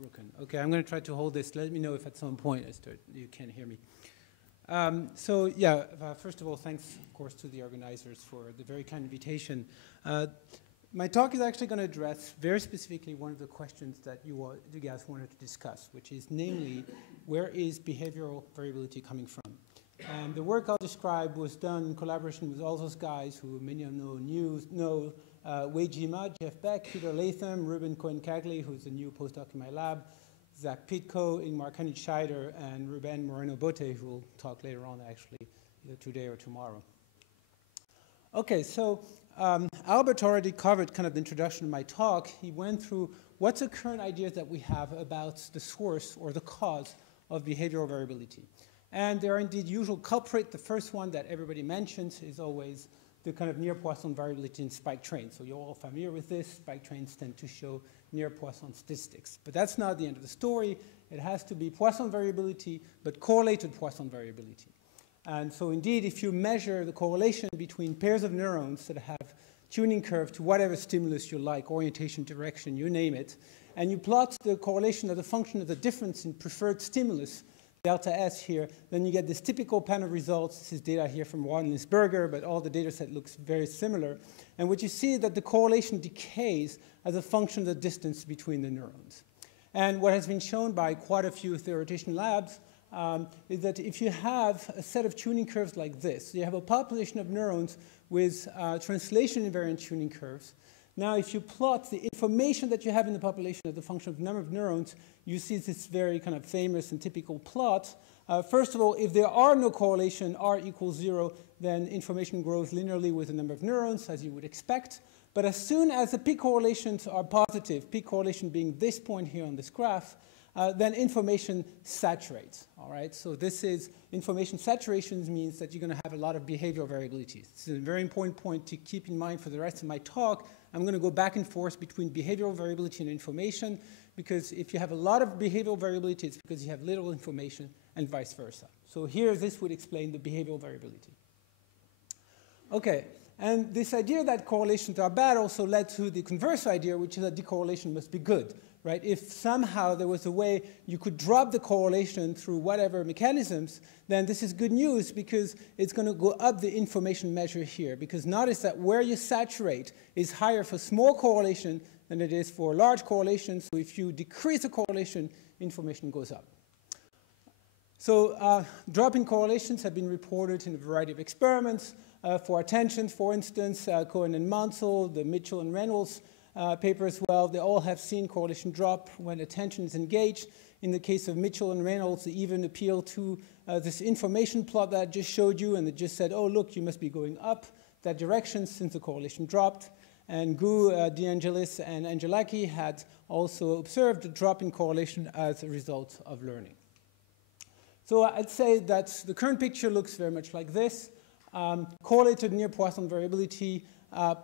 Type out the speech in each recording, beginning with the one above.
broken. Okay, I'm going to try to hold this. Let me know if at some point you can't hear me. First of all, thanks, of course, to the organizers for the very kind invitation. My talk is actually going to address very specifically one of the questions that you guys wanted to discuss, which is namely, where is behavioral variability coming from? And the work I'll describe was done in collaboration with all those guys who many of you know, Wei Jima, Jeff Beck, Peter Latham, Ruben Cohen-Cagley, who's a new postdoc in my lab, Zach Pitko, Ingmar König-Scheider, and Ruben Moreno-Bote, who will talk later on, actually, either today or tomorrow. Okay, so Albert already covered kind of the introduction of my talk. He went through what's the current ideas that we have about the source or the cause of behavioral variability. And there are indeed usual culprit. The first one that everybody mentions is always the kind of near Poisson variability in spike trains. So you're all familiar with this. Spike trains tend to show near Poisson statistics. But that's not the end of the story. It has to be Poisson variability, but correlated Poisson variability. And so indeed, if you measure the correlation between pairs of neurons that have tuning curve to whatever stimulus you like, orientation, direction, you name it, and you plot the correlation as a function of the difference in preferred stimulus, delta S here, then you get this typical panel of results. This is data here from Wadensberger, but all the data set looks very similar. And what you see is that the correlation decays as a function of the distance between the neurons. And what has been shown by quite a few theoretician labs is that if you have a set of tuning curves like this, so you have a population of neurons with translation invariant tuning curves. Now, if you plot the information that you have in the population as a function of the number of neurons, you see this very kind of famous and typical plot. First of all, if there are no correlation, R equals 0, then information grows linearly with the number of neurons, as you would expect. But as soon as the peak correlations are positive, peak correlation being this point here on this graph, then information saturates, all right? So this is information saturation means that you're going to have a lot of behavioral variability. This is a very important point to keep in mind for the rest of my talk. I'm going to go back and forth between behavioral variability and information, because if you have a lot of behavioral variability, it's because you have little information and vice versa. So here, this would explain the behavioral variability. Okay, and this idea that correlations are bad also led to the converse idea, which is that decorrelation must be good, right? If somehow there was a way you could drop the correlation through whatever mechanisms, then this is good news because it's going to go up the information measure here. Because notice that where you saturate is higher for small correlation than it is for large correlation. So if you decrease the correlation, information goes up. So drop-in correlations have been reported in a variety of experiments. For attention, for instance, Cohen and Mansell, the Mitchell and Reynolds paper as well, they all have seen correlation drop when attention is engaged. In the case of Mitchell and Reynolds, they even appeal to this information plot that I just showed you, and it just said, oh, look, you must be going up that direction since the correlation dropped. And Gu, DeAngelis, and Angelaki had also observed a drop in correlation as a result of learning. So I'd say that the current picture looks very much like this. Correlated near Poisson variability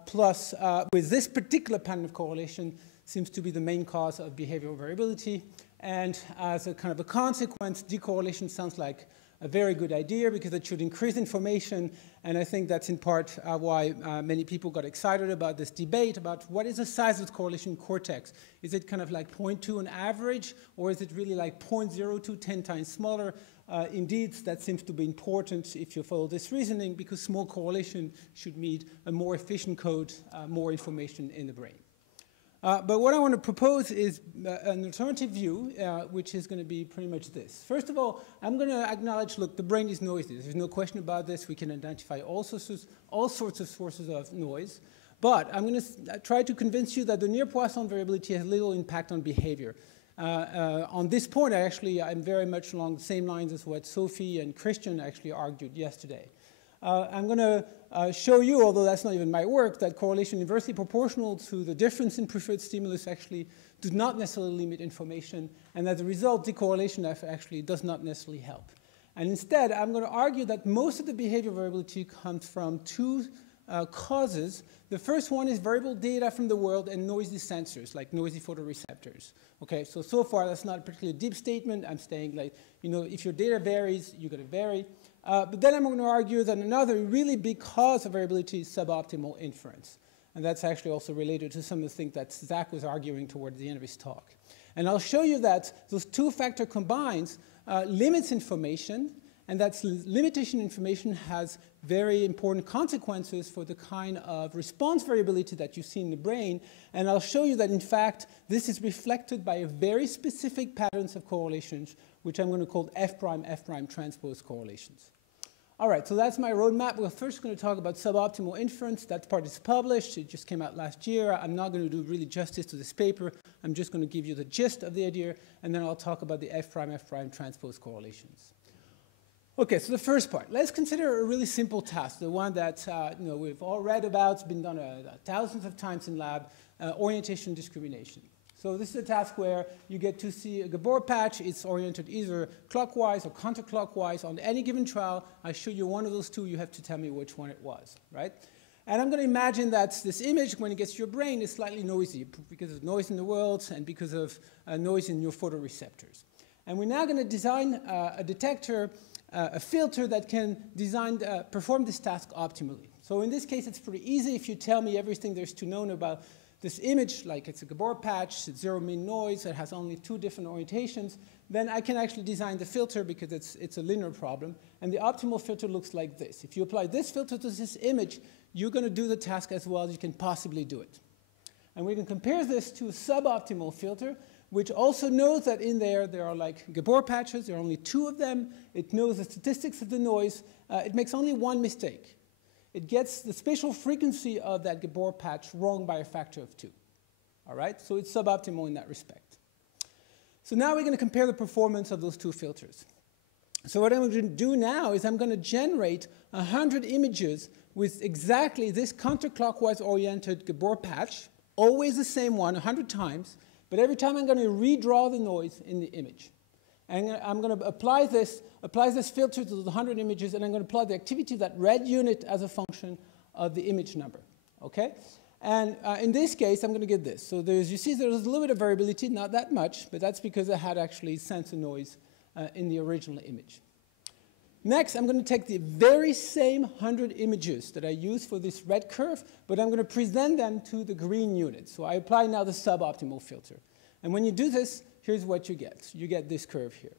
plus with this particular pattern of correlation seems to be the main cause of behavioral variability. And as a kind of a consequence, decorrelation sounds like a very good idea because it should increase information. And I think that's in part why many people got excited about this debate about what is the size of the correlation cortex. Is it kind of like 0.2 on average, or is it really like 0.02, 10 times smaller? Indeed, that seems to be important if you follow this reasoning, because small correlation should mean a more efficient code, more information in the brain. But what I want to propose is an alternative view, which is going to be pretty much this. First of all, I'm going to acknowledge, look, the brain is noisy. There's no question about this. We can identify all sorts of sources of noise. But I'm going to try to convince you that the near Poisson variability has little impact on behavior. On this point, I'm very much along the same lines as what Sophie and Christian actually argued yesterday. I'm going to show you, although that's not even my work, that correlation inversely proportional to the difference in preferred stimulus actually does not necessarily limit information, and as a result, decorrelation actually does not necessarily help. And instead, I'm going to argue that most of the behavioral variability comes from two causes. The first one is variable data from the world and noisy sensors, like noisy photoreceptors. Okay, so far that's not a particularly deep statement. I'm saying, like, you know, if your data varies, you're going to vary. But then I'm going to argue that another really big cause of variability is suboptimal inference. And that's actually also related to some of the things that Zach was arguing toward the end of his talk. And I'll show you that those two-factor combines limits information, and that limitation information has very important consequences for the kind of response variability that you see in the brain. And I'll show you that, in fact, this is reflected by a very specific patterns of correlations, which I'm going to call F-prime transpose correlations. All right, so that's my roadmap. We're first going to talk about suboptimal inference. That part is published. It just came out last year. I'm not going to do really justice to this paper. I'm just going to give you the gist of the idea, and then I'll talk about the F-prime transpose correlations. Okay, so the first part. Let's consider a really simple task, the one that we've all read about. It's been done thousands of times in lab, orientation discrimination. So this is a task where you get to see a Gabor patch. It's oriented either clockwise or counterclockwise. On any given trial, I show you one of those two. You have to tell me which one it was, right? And I'm going to imagine that this image, when it gets to your brain, is slightly noisy because of noise in the world and because of noise in your photoreceptors. And we're now going to design a detector, a filter that can perform this task optimally. So in this case, it's pretty easy. If you tell me everything there's to know about this image, like it's a Gabor patch, it's zero mean noise, it has only two different orientations, then I can actually design the filter because it's a linear problem. And the optimal filter looks like this. If you apply this filter to this image, you're going to do the task as well as you can possibly do it. And we can compare this to a suboptimal filter, which also knows that in there are like Gabor patches. There are only two of them. It knows the statistics of the noise. It makes only one mistake. It gets the spatial frequency of that Gabor patch wrong by a factor of 2. All right? So it's suboptimal in that respect. So now we're going to compare the performance of those two filters. So what I'm going to do now is I'm going to generate 100 images with exactly this counterclockwise oriented Gabor patch, always the same one 100 times, but every time I'm going to redraw the noise in the image. And I'm going to apply this filter to the 100 images, and I'm going to apply the activity of that red unit as a function of the image number. Okay? And in this case, I'm going to get this. So you see there's a little bit of variability, not that much, but that's because I had actually sensor noise in the original image. Next, I'm going to take the very same 100 images that I used for this red curve, but I'm going to present them to the green unit. So I apply now the suboptimal filter. And when you do this, here's what you get. You get this curve here.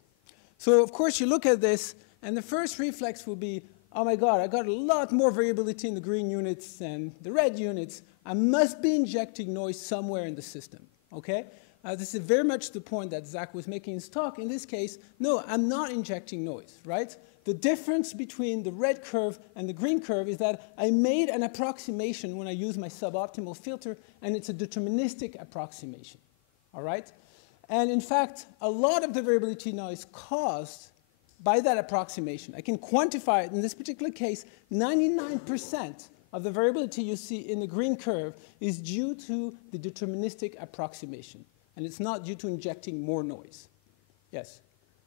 So of course, you look at this, and the first reflex will be, oh my God, I got a lot more variability in the green units than the red units. I must be injecting noise somewhere in the system. Okay? This is very much the point that Zach was making in his talk. In this case, no, I'm not injecting noise, right? The difference between the red curve and the green curve is that I made an approximation when I use my suboptimal filter, and it's a deterministic approximation. All right? And in fact, a lot of the variability now is caused by that approximation. I can quantify it. In this particular case, 99% of the variability you see in the green curve is due to the deterministic approximation. And it's not due to injecting more noise. Yes?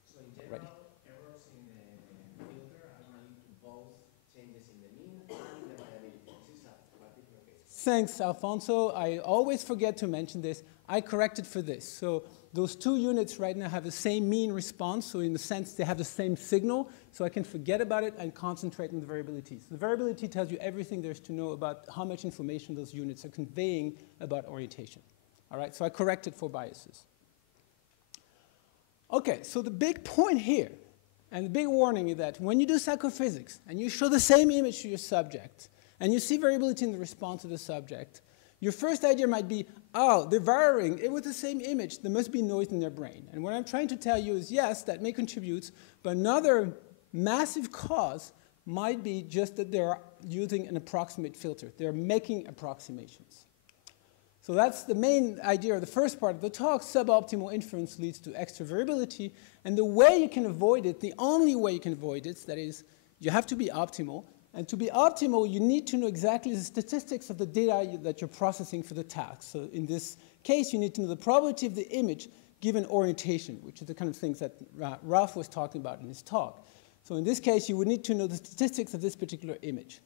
So in general, errors in the filter are linked to both changes in the mean and the variability. This is a particular case. Thanks, Alfonso. I always forget to mention this. I corrected for this. So those two units right now have the same mean response. So in the sense, they have the same signal. So I can forget about it and concentrate on the variability. So the variability tells you everything there's to know about how much information those units are conveying about orientation. All right, so I corrected for biases. Okay, so the big point here, and the big warning is that when you do psychophysics and you show the same image to your subject, and you see variability in the response of the subject, your first idea might be, oh, they're varying. It was the same image. There must be noise in their brain. And what I'm trying to tell you is, yes, that may contribute, but another massive cause might be just that they're using an approximate filter. They're making approximations. So that's the main idea of the first part of the talk. Suboptimal inference leads to extra variability. And the way you can avoid it, the only way you can avoid it, that is, you have to be optimal. And to be optimal, you need to know exactly the statistics of the data that you're processing for the task. So in this case, you need to know the probability of the image given orientation, which is the kind of things that Ralph was talking about in his talk. So in this case, you would need to know the statistics of this particular image.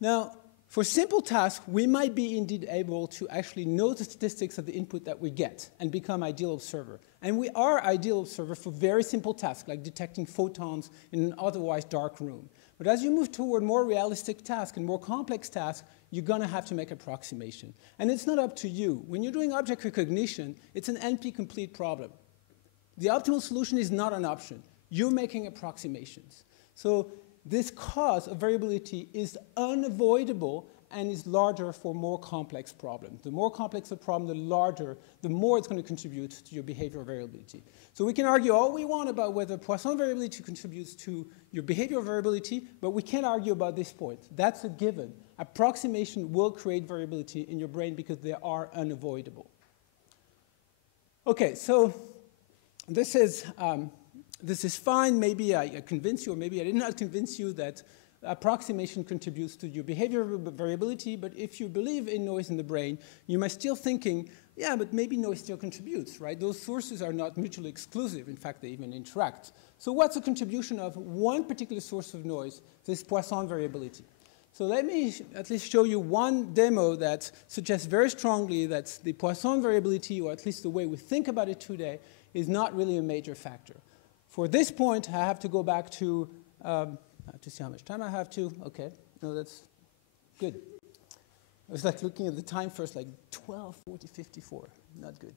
Now, for simple tasks, we might be indeed able to actually know the statistics of the input that we get and become ideal observer. And we are ideal observer for very simple tasks, like detecting photons in an otherwise dark room. But as you move toward more realistic tasks and more complex tasks, you're going to have to make approximation. And it's not up to you. When you're doing object recognition, it's an NP-complete problem. The optimal solution is not an option. You're making approximations. So this cause of variability is unavoidable and is larger for more complex problems. The more complex the problem, the larger, the more it's going to contribute to your behavioral variability. So we can argue all we want about whether Poisson variability contributes to your behavioral variability, but we can't argue about this point. That's a given. Approximation will create variability in your brain because they are unavoidable. Okay, so this is fine. Maybe I convinced you, or maybe I did not convince you that approximation contributes to your behavioral variability, but if you believe in noise in the brain, you might still thinking, yeah, but maybe noise still contributes, right? Those sources are not mutually exclusive. In fact, they even interact. So what's the contribution of one particular source of noise, this Poisson variability? So let me at least show you one demo that suggests very strongly that the Poisson variability, or at least the way we think about it today, is not really a major factor. For this point, I have to go back to see how much time I have to. Okay, no, that's good. I was like looking at the time first, like 12:40:54, not good.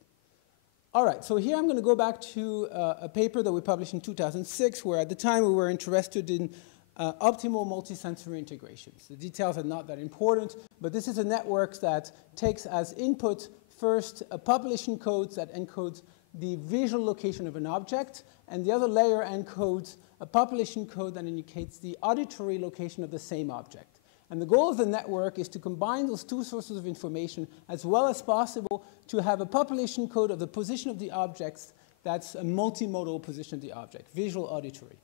All right, so here I'm going to go back to a paper that we published in 2006, where at the time we were interested in optimal multisensory integrations. The details are not that important, but this is a network that takes as input first a population code that encodes the visual location of an object, and the other layer encodes a population code that indicates the auditory location of the same object. And the goal of the network is to combine those two sources of information as well as possible to have a population code of the position of the objects that's a multimodal position of the object, visual auditory.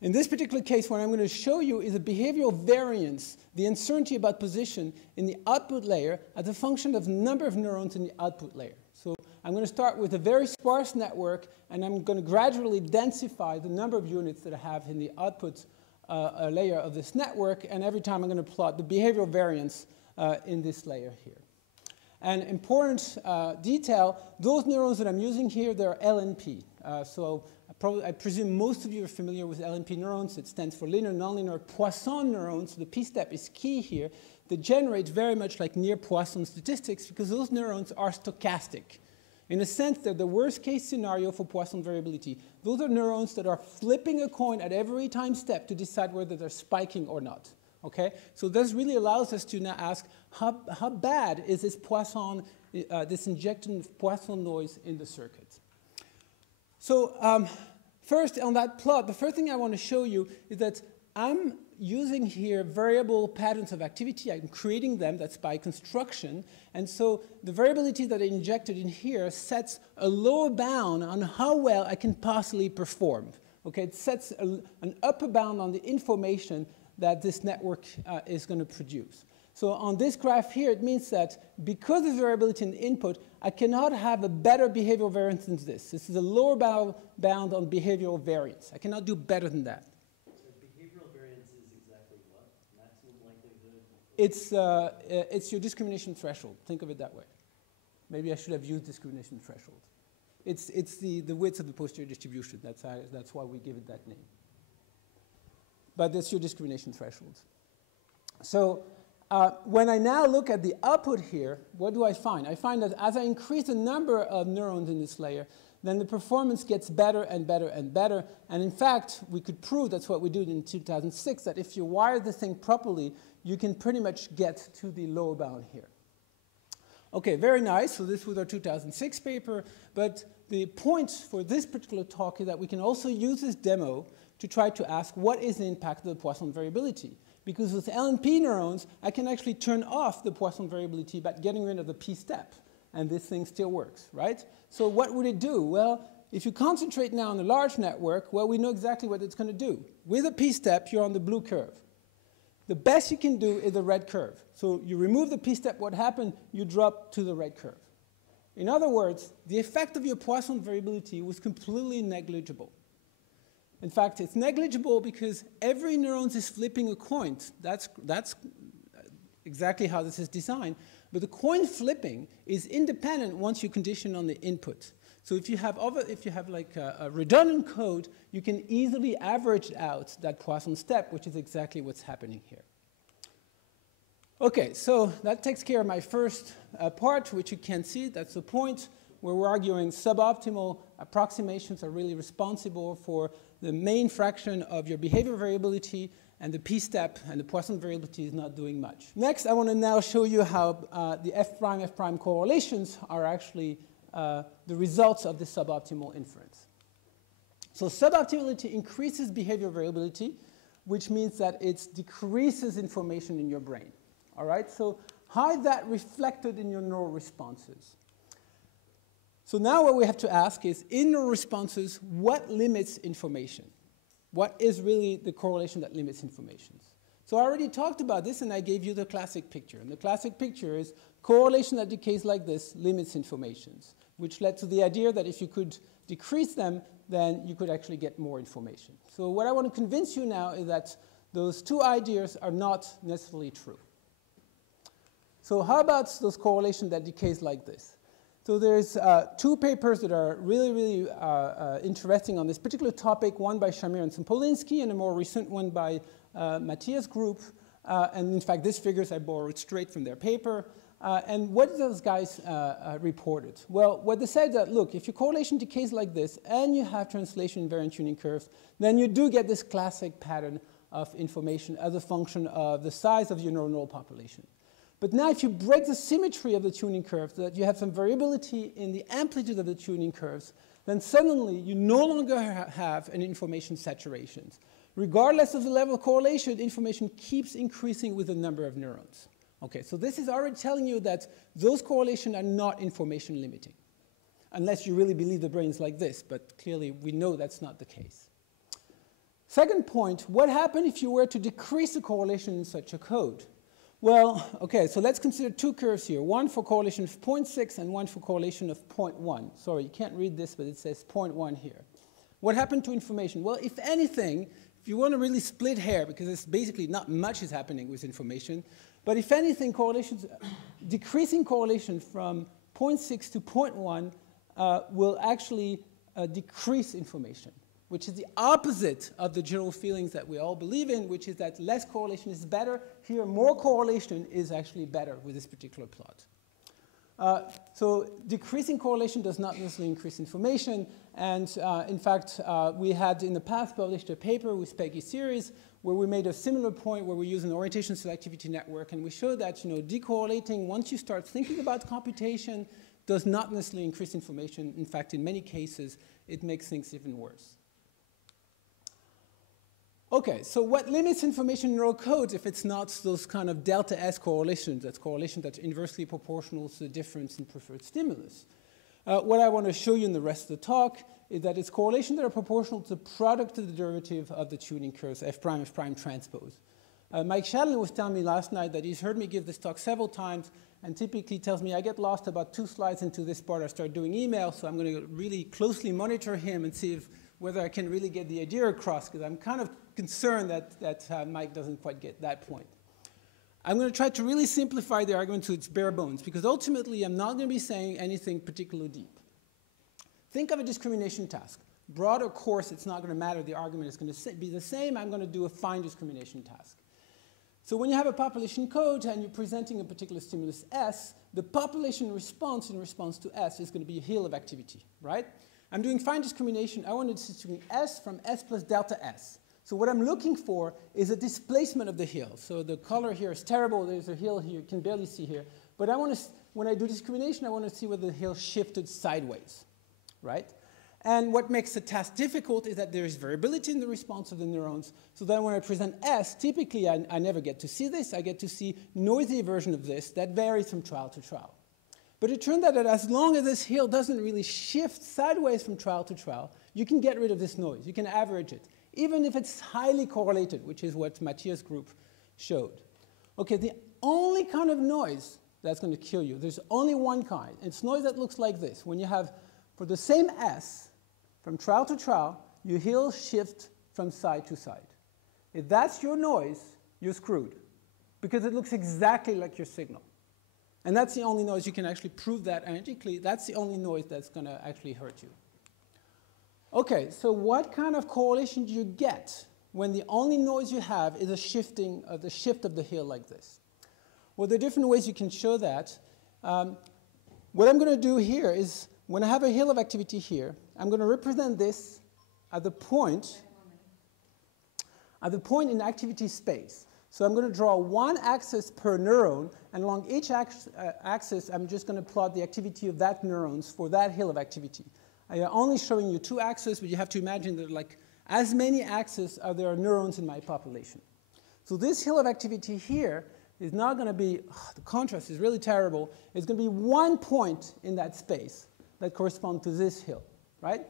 In this particular case, what I'm going to show you is a behavioral variance, the uncertainty about position in the output layer as a function of the number of neurons in the output layer. So I'm going to start with a very sparse network, and I'm going to gradually densify the number of units that I have in the output layer of this network, and every time I'm going to plot the behavioral variance in this layer here. An important detail, those neurons that I'm using here, they're LNP. I presume most of you are familiar with LNP neurons. It stands for linear nonlinear Poisson neurons. The p-step is key here. They generate very much like near Poisson statistics because those neurons are stochastic. In a sense, they're the worst case scenario for Poisson variability. Those are neurons that are flipping a coin at every time step to decide whether they're spiking or not. Okay? So this really allows us to now ask, how bad is this Poisson, this injection of Poisson noise in the circuit? So first on that plot, the first thing I want to show you is that I'm using here variable patterns of activity. I'm creating them. That's by construction. And so the variability that I injected in here sets a lower bound on how well I can possibly perform. Okay, it sets an upper bound on the information that this network is going to produce. So on this graph here, it means that because of variability in the input, I cannot have a better behavioral variance than this. This is a lower bound on behavioral variance. I cannot do better than that. It's your discrimination threshold. Think of it that way. Maybe I should have used discrimination threshold. It's the width of the posterior distribution. That's why we give it that name. But that's your discrimination threshold. So when I now look at the output here, what do I find? I find that as I increase the number of neurons in this layer, then the performance gets better and better and better. And in fact, we could prove, that's what we did in 2006, that if you wire the thing properly, you can pretty much get to the lower bound here. Okay, very nice. So this was our 2006 paper. But the point for this particular talk is that we can also use this demo to try to ask what is the impact of the Poisson variability. Because with LNP neurons, I can actually turn off the Poisson variability by getting rid of the p-step. And this thing still works, right? So what would it do? Well, if you concentrate now on a large network, well, we know exactly what it's going to do. With a p-step, you're on the blue curve. The best you can do is the red curve. So you remove the p-step, what happened? You drop to the red curve. In other words, the effect of your Poisson variability was completely negligible. In fact, it's negligible because every neuron is flipping a coin. That's exactly how this is designed. But the coin flipping is independent once you condition on the input. So if you have like a redundant code, you can easily average out that Poisson step, which is exactly what's happening here. Okay, so that takes care of my first part, which you can see. That's the point where we're arguing suboptimal approximations are really responsible for the main fraction of your behavior variability, and the p-step and the Poisson variability is not doing much. Next, I want to now show you how the F', correlations are actually the results of this suboptimal inference. So suboptimality increases behavior variability, which means that it decreases information in your brain. All right, so how is that reflected in your neural responses? So now what we have to ask is, in neural responses, what limits information? What is really the correlation that limits information? So I already talked about this, and I gave you the classic picture. And the classic picture is correlation that decays like this limits informations, which led to the idea that if you could decrease them, then you could actually get more information. So what I want to convince you now is that those two ideas are not necessarily true. So how about those correlations that decays like this? So there's two papers that are really interesting on this particular topic, one by Shamir and Sampolinsky, and a more recent one by Matthias' group. And in fact, these figures I borrowed straight from their paper. And what did those guys reported? Well, what they said that, look, if your correlation decays like this, and you have translation invariant tuning curves, then you do get this classic pattern of information as a function of the size of your neural population. But now if you break the symmetry of the tuning curve, so that you have some variability in the amplitude of the tuning curves, then suddenly you no longer have an information saturation. Regardless of the level of correlation, information keeps increasing with the number of neurons. Okay, so this is already telling you that those correlations are not information limiting, unless you really believe the brain is like this, but clearly we know that's not the case. Second point, what happens if you were to decrease the correlation in such a code? Well, okay, so let's consider two curves here, one for correlation of 0.6 and one for correlation of 0.1. Sorry, you can't read this, but it says 0.1 here. What happened to information? Well, if anything, if you want to really split hair, because it's basically not much is happening with information, but if anything, decreasing correlation from 0.6 to 0.1 will actually decrease information, which is the opposite of the general feelings that we all believe in, which is that less correlation is better. Here, more correlation is actually better with this particular plot. So decreasing correlation does not necessarily increase information. And in fact, we had in the past published a paper with Peggy series where we made a similar point where we use an orientation selectivity network. And we showed that decorrelating, once you start thinking about computation, does not necessarily increase information. In fact, in many cases, it makes things even worse. Okay, so what limits information in neural codes if it's not those kind of delta S correlations, that's correlation that's inversely proportional to the difference in preferred stimulus? What I want to show you in the rest of the talk is that it's correlations that are proportional to the product of the derivative of the tuning curves, F' transpose. Mike Shadlin was telling me last night that he's heard me give this talk several times and typically tells me I get lost about 2 slides into this part, I start doing email, so I'm going to really closely monitor him and see whether I can really get the idea across, because I'm kind of concerned that Mike doesn't quite get that point. I'm going to try to really simplify the argument to its bare bones, because ultimately I'm not going to be saying anything particularly deep. Think of a discrimination task. Broad or coarse, it's not going to matter. The argument is going to be the same. I'm going to do a fine discrimination task. So when you have a population code and you're presenting a particular stimulus S, the population response in response to S is going to be a hill of activity, right? I'm doing fine discrimination. I want to distinguish S from S plus delta S. So what I'm looking for is a displacement of the hill. So the color here is terrible. There's a hill here you can barely see here. But I want to, when I do discrimination, I want to see whether the hill shifted sideways, right? And what makes the task difficult is that there is variability in the response of the neurons. So then when I present S, typically I never get to see this. I get to see noisy version of this that varies from trial to trial. But it turned out that as long as this hill doesn't really shift sideways from trial to trial, you can get rid of this noise. You can average it, even if it's highly correlated, which is what Matthias' group showed. Okay, the only kind of noise that's going to kill you, there's only one kind. It's noise that looks like this. When you have, for the same S, from trial to trial, your hill shift from side to side. If that's your noise, you're screwed, because it looks exactly like your signal. And that's the only noise you can actually prove that analytically. That's the only noise that's going to actually hurt you. Okay, so what kind of correlation do you get when the only noise you have is a shifting of the shift of the hill like this? Well, there are different ways you can show that. What I'm going to do here is, when I have a hill of activity here, I'm going to represent this at the point in activity space. So I'm going to draw one axis per neuron, and along each axis, I'm just going to plot the activity of that neurons for that hill of activity. I am only showing you two axes, but you have to imagine that like as many axes as there are neurons in my population. So this hill of activity here is not going to be, the contrast is really terrible. It's going to be one point in that space that corresponds to this hill, right?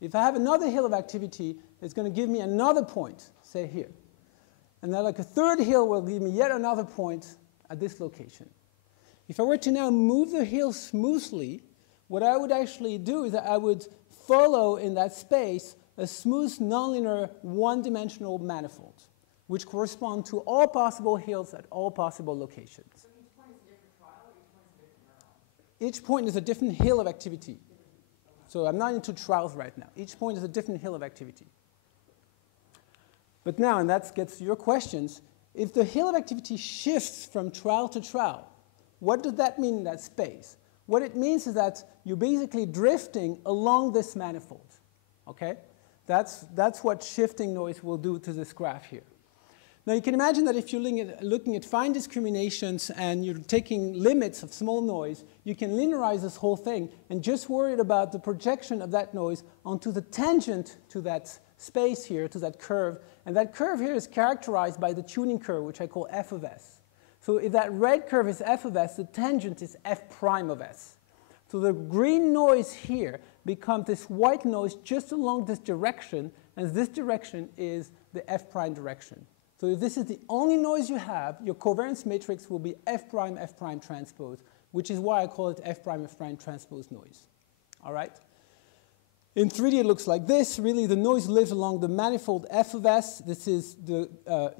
If I have another hill of activity, it's going to give me another point, say here. And then like a third hill will give me yet another point at this location. If I were to now move the hill smoothly, what I would actually do is that I would follow in that space a smooth, nonlinear, one-dimensional manifold, which correspond to all possible hills at all possible locations. So each point is a different trial, or each point is a different neuron? Each point is a different hill of activity. So I'm not into trials right now. Each point is a different hill of activity. But now, and that gets to your questions, if the hill of activity shifts from trial to trial, what does that mean in that space? What it means is that you're basically drifting along this manifold, okay? That's what shifting noise will do to this graph here. Now you can imagine that if you're looking at fine discriminations and you're taking limits of small noise, you can linearize this whole thing and just worry about the projection of that noise onto the tangent to that space here, to that curve. And that curve here is characterized by the tuning curve, which I call f of s. So if that red curve is f of s, the tangent is f prime of s. So the green noise here becomes this white noise just along this direction, and this direction is the f prime direction. So if this is the only noise you have, your covariance matrix will be f prime transpose, which is why I call it f prime transpose noise. All right? In 3D, it looks like this. Really, the noise lives along the manifold f of s. This is the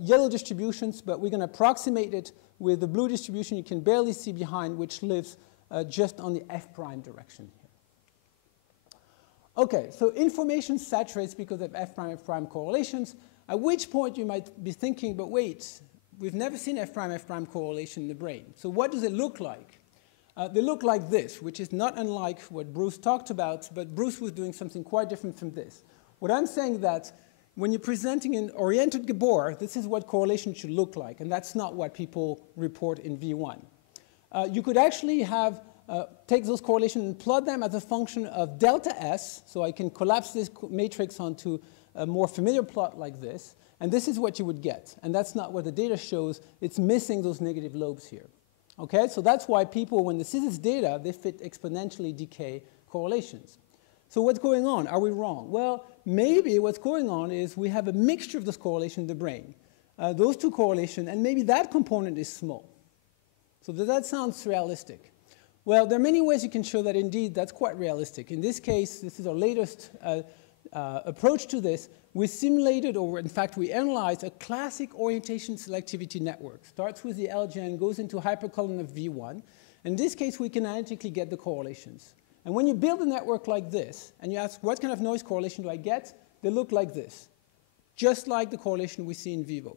yellow distributions, but we're going to approximate it with the blue distribution you can barely see behind, which lives just on the f prime direction here. Okay, so information saturates because of f prime correlations, at which point you might be thinking, but wait, we've never seen f prime correlation in the brain. So what does it look like? They look like this, which is not unlike what Bruce talked about, but Bruce was doing something quite different from this. What I'm saying that when you're presenting an oriented Gabor, this is what correlation should look like, and that's not what people report in V1. You could actually have take those correlations and plot them as a function of delta S, so I can collapse this matrix onto a more familiar plot like this, and this is what you would get. And that's not what the data shows. It's missing those negative lobes here. Okay, so that's why people, when they see this data, they fit exponentially decay correlations. So what's going on? Are we wrong? Well, maybe what's going on is we have a mixture of this correlation in the brain. Those two correlations, and maybe that component is small. So does that sound realistic? Well, there are many ways you can show that indeed that's quite realistic. In this case, this is our latest approach to this. We simulated, or in fact we analyzed, a classic orientation selectivity network. Starts with the LGN, goes into hypercolumn of V1. In this case, we can analytically get the correlations. And when you build a network like this, and you ask what kind of noise correlation do I get, they look like this, just like the correlation we see in vivo.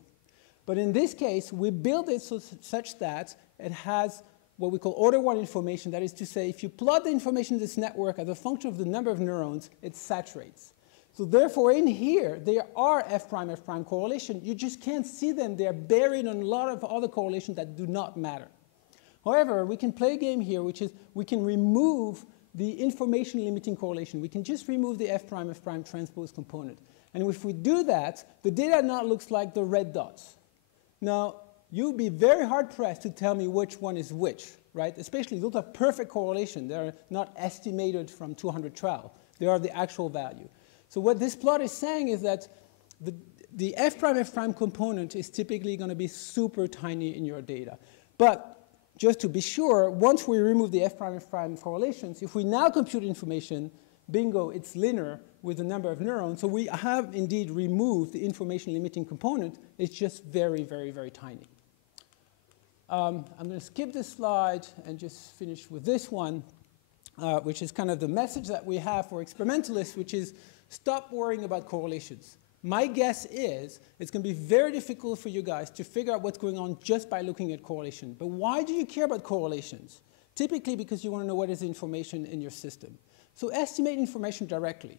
But in this case, we build it such that it has what we call order 1 information. That is to say, if you plot the information in this network as a function of the number of neurons, it saturates. So therefore, in here, there are f prime correlation. You just can't see them. They're buried in a lot of other correlations that do not matter. However, we can play a game here, which is we can remove the information limiting correlation. We can just remove the f prime transpose component. And if we do that, the data now looks like the red dots. Now, you'll be very hard-pressed to tell me which one is which, right? Especially those are perfect correlation. They're not estimated from 200 trial. They are the actual value. So what this plot is saying is that the f prime component is typically going to be super tiny in your data. But just to be sure, once we remove the f prime correlations, if we now compute information, bingo, it's linear with the number of neurons. So we have indeed removed the information limiting component. It's just very, very, very tiny. I'm going to skip this slide and just finish with this one, which is kind of the message that we have for experimentalists, which is stop worrying about correlations. My guess is it's going to be very difficult for you guys to figure out what's going on just by looking at correlation. But why do you care about correlations? Typically because you want to know what is the information in your system. So estimate information directly,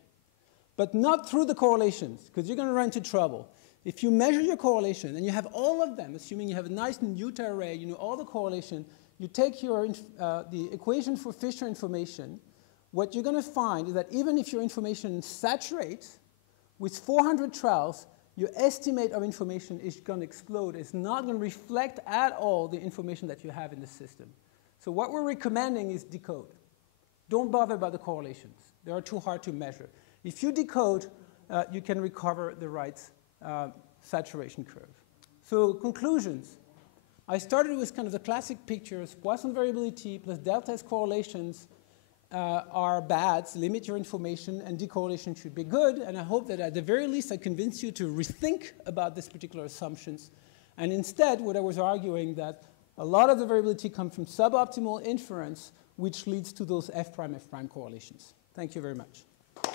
but not through the correlations, because you're going to run into trouble. If you measure your correlation, and you have all of them, assuming you have a nice Newton array, you know all the correlation, you take your, the equation for Fisher information, what you're going to find is that even if your information saturates, with 400 trials, your estimate of information is going to explode. It's not going to reflect at all the information that you have in the system. So what we're recommending is decode. Don't bother about the correlations. They are too hard to measure. If you decode, you can recover the right saturation curve. So conclusions. I started with kind of the classic pictures. Poisson variability plus delta S correlations are bad, limit your information, and decorrelation should be good. And I hope that at the very least I convinced you to rethink about these particular assumptions. And instead, what I was arguing that a lot of the variability comes from suboptimal inference, which leads to those F prime correlations. Thank you very much. Some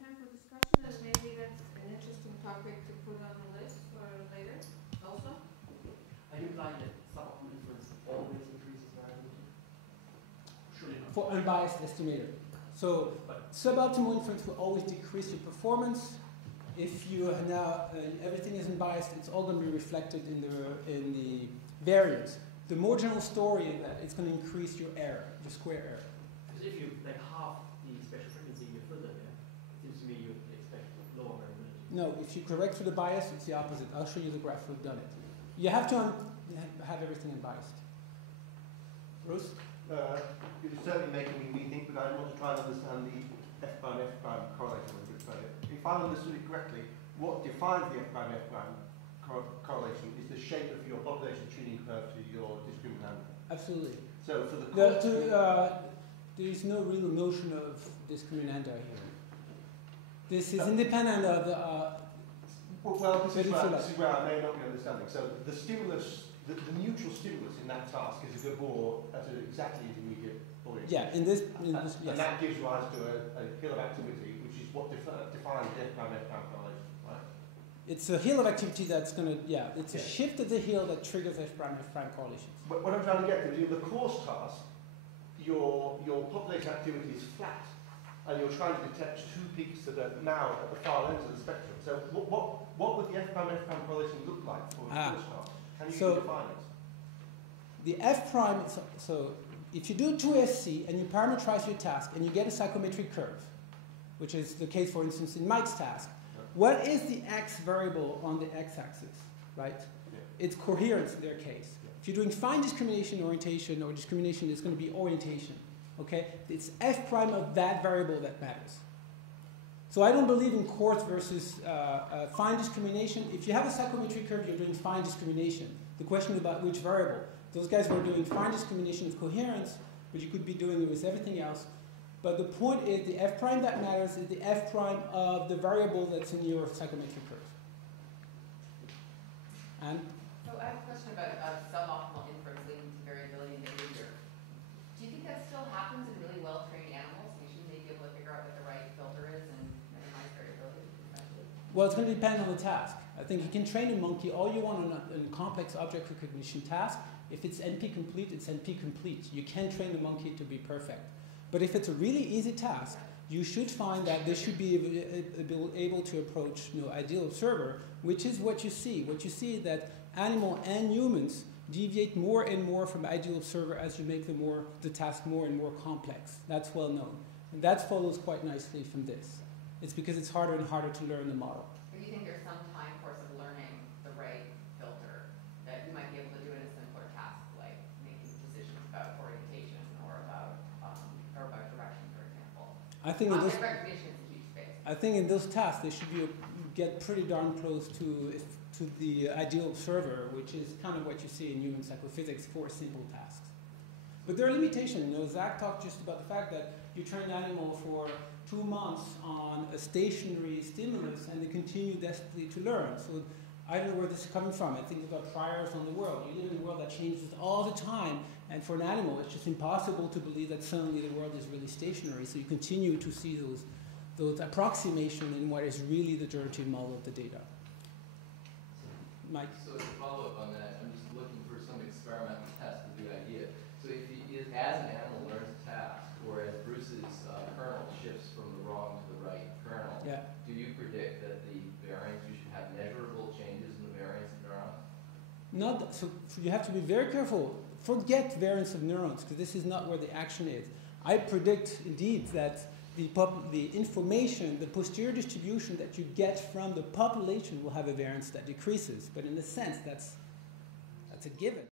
time for discussion, and maybe that's an interesting topic to put on the list for later also. Are you implying that suboptimal inference always increases variability? Surely not. For unbiased estimator. So suboptimal inference will always decrease your performance. If you now everything is unbiased, it's all going to be reflected in the variance. The more general story is that it's going to increase your error, your square error. Because if you like half the special frequency in your filter there, it seems to me you expect lower variability. No, if you correct for the bias, it's the opposite. I'll show you the graph. We've done it. You have to have everything unbiased. Bruce? You're certainly making me rethink, but I want to try and understand the F prime correlation a bit further. If I understood it correctly, what defines the F prime correlation is the shape of your population tuning curve to your discriminant. Absolutely. So for the there is no real notion of discriminanta here. This is independent of the. This is where I may not be understanding. So the stimulus, the neutral stimulus in that task is a Gabor at an exactly intermediate orientation. Yeah, in this yes. And that gives rise to a hill of activity, which is what defines the F prime correlation, right? It's a hill of activity that's going to, it's a shift of the hill that triggers F prime correlations. But what I'm trying to get to is in the course task, your population activity is flat, and you're trying to detect two peaks that are now at the far ends of the spectrum. So what would the F prime correlation look like for the course task? Can you define it? The F prime, so if you do 2SC and you parameterize your task and you get a psychometric curve, which is the case, for instance, in Mike's task, what is the X variable on the X-axis, right? Yeah. It's coherence in their case. Yeah. If you're doing fine discrimination orientation, or discrimination is going to be orientation, okay? It's F prime of that variable that matters. So I don't believe in coarse versus fine discrimination. If you have a psychometric curve, you're doing fine discrimination. The question about which variable. Those guys were doing fine discrimination with coherence, but you could be doing it with everything else. But the point is the F prime that matters is the F prime of the variable that's in your psychometric curve. And? So I have a question about suboptimal inference leading to variability in behavior. Do you think that still happens in really well-trained animals? We shouldn't they be able to figure out what the right filter is and minimize variability eventually? Well, it's going to depend on the task. I think you can train a monkey all you want on a complex object recognition task. If it's NP complete, it's NP complete. You can train the monkey to be perfect. But if it's a really easy task, you should find that this should be able to approach ideal observer, which is what you see. What you see is that animal and humans deviate more and more from ideal observer as you make the task more and more complex. That's well known. And that follows quite nicely from this. It's because it's harder and harder to learn the model. But do you think there's some time course of learning the right filter that you might be able to do in a simpler task, like making decisions about orientation or about direction, for example? I think recognition is a huge space. I think in those tasks they should get pretty darn close to the ideal observer, which is kind of what you see in human psychophysics for simple tasks. But there are limitations. Zach talked just about the fact that you train an animal for 2 months on a stationary stimulus and they continue desperately to learn. So I don't know where this is coming from. I think about priors on the world. You live in a world that changes all the time And for an animal, it's just impossible to believe that suddenly the world is really stationary. So you continue to see those approximations in what is really the generative model of the data. Mike? So as a follow-up on that, I'm just looking for some experimental test of the idea. So if as an animal learns a task, or as Bruce's kernel shifts from the wrong to the right kernel, Yeah. do you predict that the variance, you should have measurable changes in the variance of neurons? So you have to be very careful. Forget variance of neurons, because this is not where the action is. I predict, indeed, that the information, the posterior distribution that you get from the population will have a variance that decreases. But in a sense, that's a given.